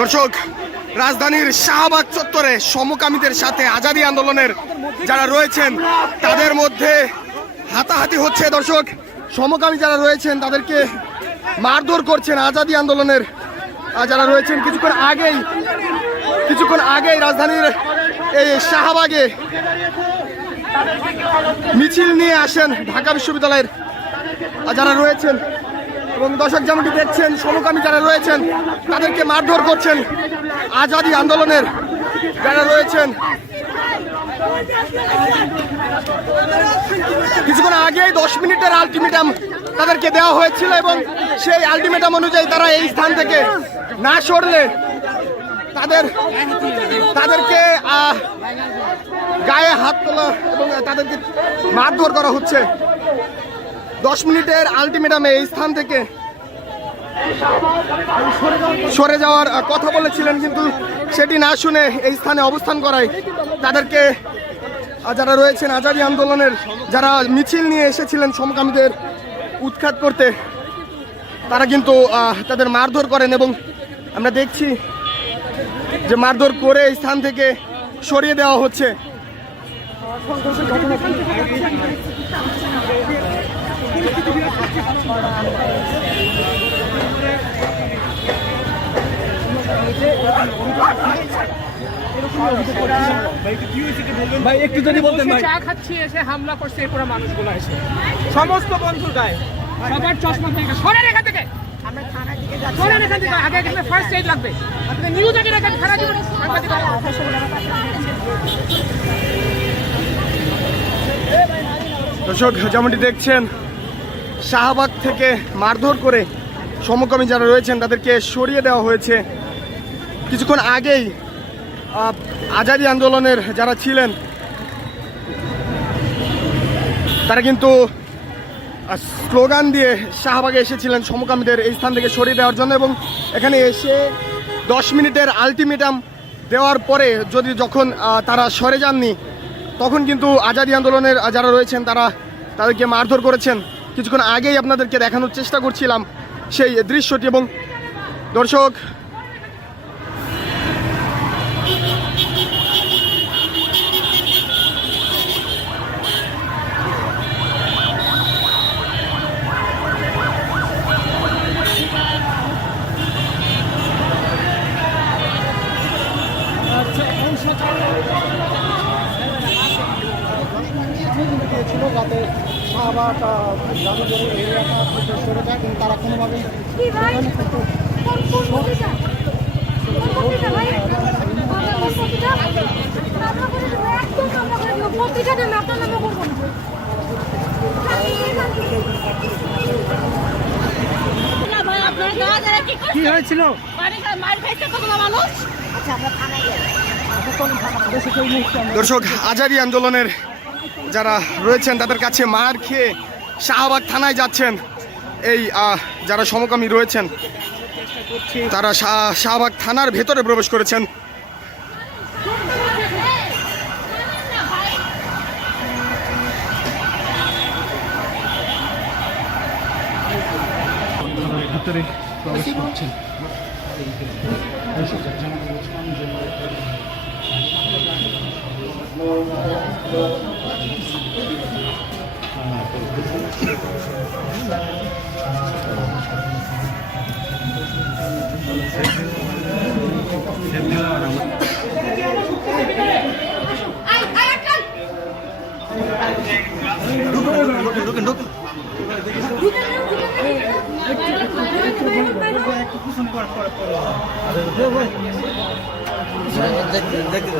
দর্শক, রাজধানীর শাহবাগ চত্বরে সমকামীদের সাথে আজাদী আন্দোলনের যারা রয়েছেন তাদের মধ্যে হাতাহাতি হচ্ছে। দর্শক, সমকামী যারা রয়েছেন তাদেরকে মারধর করছেন আজাদী আন্দোলনের যারা রয়েছেন। কিছুক্ষণ আগেই রাজধানীর এই শাহবাগে মিছিল নিয়ে আসেন ঢাকা বিশ্ববিদ্যালয়ের যারা রয়েছেন এবং দর্শক যেমনটি দেখছেন সমকামী যারা রয়েছেন তাদেরকে মারধর করছেন আজাদী আন্দোলনের যারা রয়েছেন। কিছুক্ষণ আগেই 10 মিনিটের আলটিমেটাম তাদেরকে দেওয়া হয়েছিল এবং সেই আলটিমেটাম অনুযায়ী তারা এই স্থান থেকে না সরলে তাদেরকে গায়ে হাত তোলা এবং তাদেরকে মারধর করা হচ্ছে। 10 মিনিটের আলটিমেটামে এই স্থান থেকে সরে যাওয়ার কথা বলেছিলেন, কিন্তু সেটি না শুনে এই স্থানে অবস্থান করায় তাদেরকে যারা রয়েছেন আজাদী আন্দোলনের যারা মিছিল নিয়ে এসেছিলেন সমকামীদের উৎখাত করতে তারা কিন্তু তাদের মারধর করেন এবং আমরা দেখছি যে মারধর করে এই স্থান থেকে সরিয়ে দেওয়া হচ্ছে। ভাই একটু যদি বলতেন ভাই। চা খাচ্ছি এসে হামলা করছে পুরো মানুষগুলো এসে সমস্ত বন্ধুর গায়ে সবার চশমা থেকে সরেন এখান থেকে। আমরা থানার দিকে যাচ্ছি, সরেন এখান থেকে। আগে এখানে ফার্স্ট এইড লাগবে। আপনি নিউজ আগে রাখেন, থানা দিবেন সাংবাদিক। দর্শক যেমনটি দেখছেন শাহবাগ থেকে মারধর করে সমকামী যারা রয়েছেন তাদেরকে সরিয়ে দেওয়া হয়েছে। কিছুক্ষণ আগেই আজাদী আন্দোলনের যারা ছিলেন তারা কিন্তু স্লোগান দিয়ে শাহবাগে এসেছিলেন সমকামীদের এই স্থান থেকে সরিয়ে দেওয়ার জন্য এবং এখানে এসে 10 মিনিটের আলটিমেটাম দেওয়ার পরে যখন তারা সরে যাননি তখন কিন্তু আজাদী আন্দোলনের যারা রয়েছেন তাদেরকে মারধর করেছেন। কিছুক্ষণ আগেই আপনাদেরকে দেখানোর চেষ্টা করছিলাম সেই দৃশ্যটি। এবং দর্শক যাতে শাহবাগ জাদুঘরের এরিয়াটা থেকে সরে যায়, কিন্তু তারা কোনোভাবে কি হয়েছিল? দর্শক, আজাদী আন্দোলনের যারা রয়েছেন তাদের কাছে মার খেয়ে শাহবাগ থানায় যাচ্ছেন এই যারা সমকামী রয়েছেন তারা শাহবাগ থানার ভেতরে প্রবেশ করেছেন। ভিতরে প্রবেশ করছেন। দেখতে